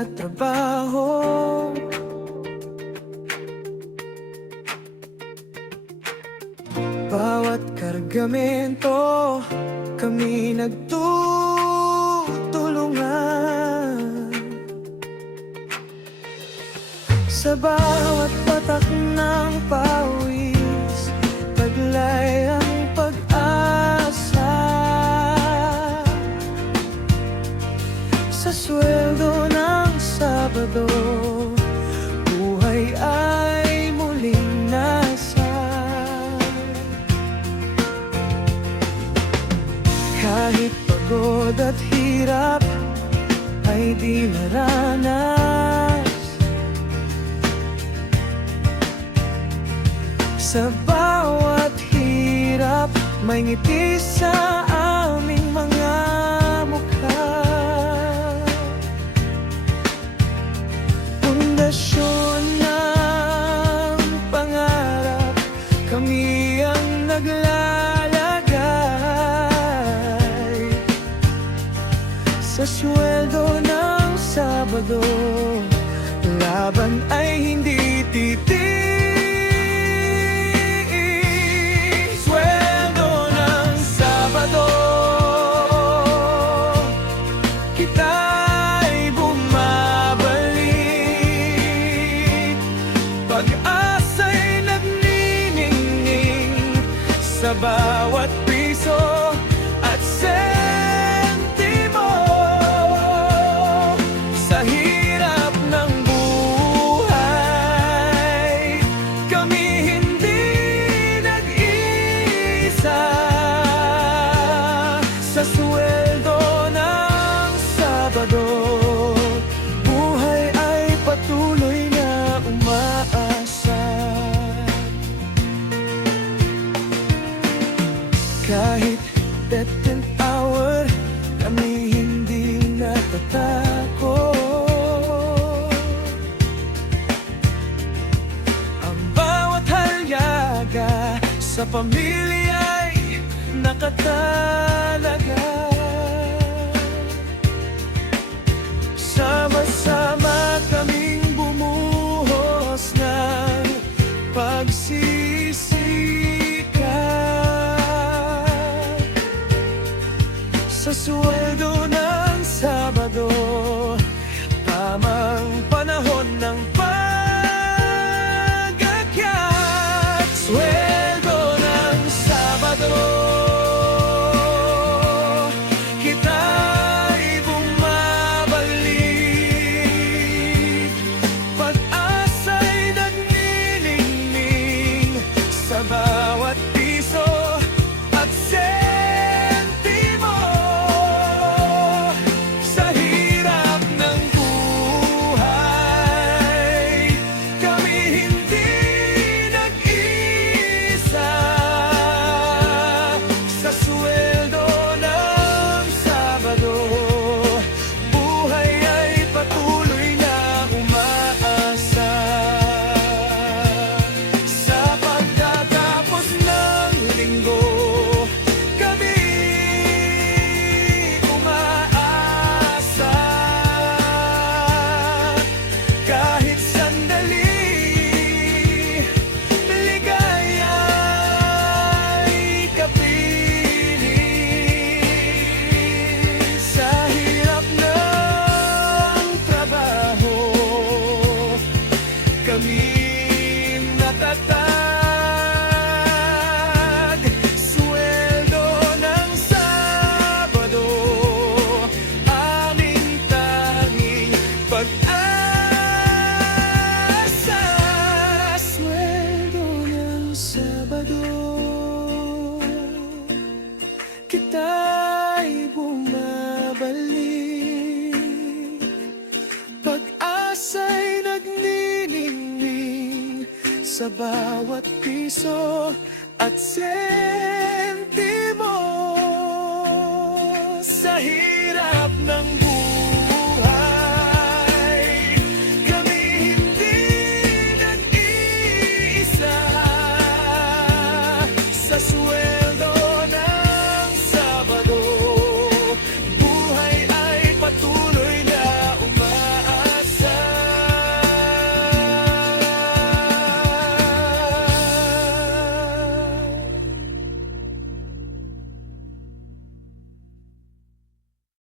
nagtatrabaho. Bawat kargamento kami nagtutulungan. Sa bawat patak ng pawis, taglay ang pag-asa. Sa sweldo ng Sabado, buhay ay muling nasa. Kahit pagod at hirap ay di naranas. Sa bawat hirap, may ngiti sa aming mga mukha. Pundasyon ng pangarap, kami ang naglalagay. Sa sweldo ng Sabado, laban ay hindi titig. Pag-asa'y nagniningning sa bawat piso at sentimo. Sa hirap ng buhay, kami hindi nag-iisa. Sa sweldo ng Sabado, buhay ay patuloy na umaasa. Kahit death and hour, kami hindi natatakot. Ang bawat halyaga sa pamilya'y nakatalaga. Sama-sama kaming bumuhos ng pagsisikat. Sa sweldo ng Sabado, tamang panahon ng pag-akyat. Sweldo ng Sabado, kita'y bumabalik. Pag-asa'y nagniningning sa bawat piso at sentimo. Sa hirap ng buhay, kami hindi nag-iisa. Sa sweldo ng Sabado, buhay ay patuloy na umaasa. Sa pagtatapos ng linggo, kami umaasa. Kahit sandali, ligaya'y kapiling. Sa hirap ng trabaho, kami natatag. Sweldo ng Sabado, aming tanging pag-asa. Sweldo ng Sabado, kita'y bumabalik. Pag-asa'y nagniningning sa bawat piso at sentimo. Sa hirap ng buhay,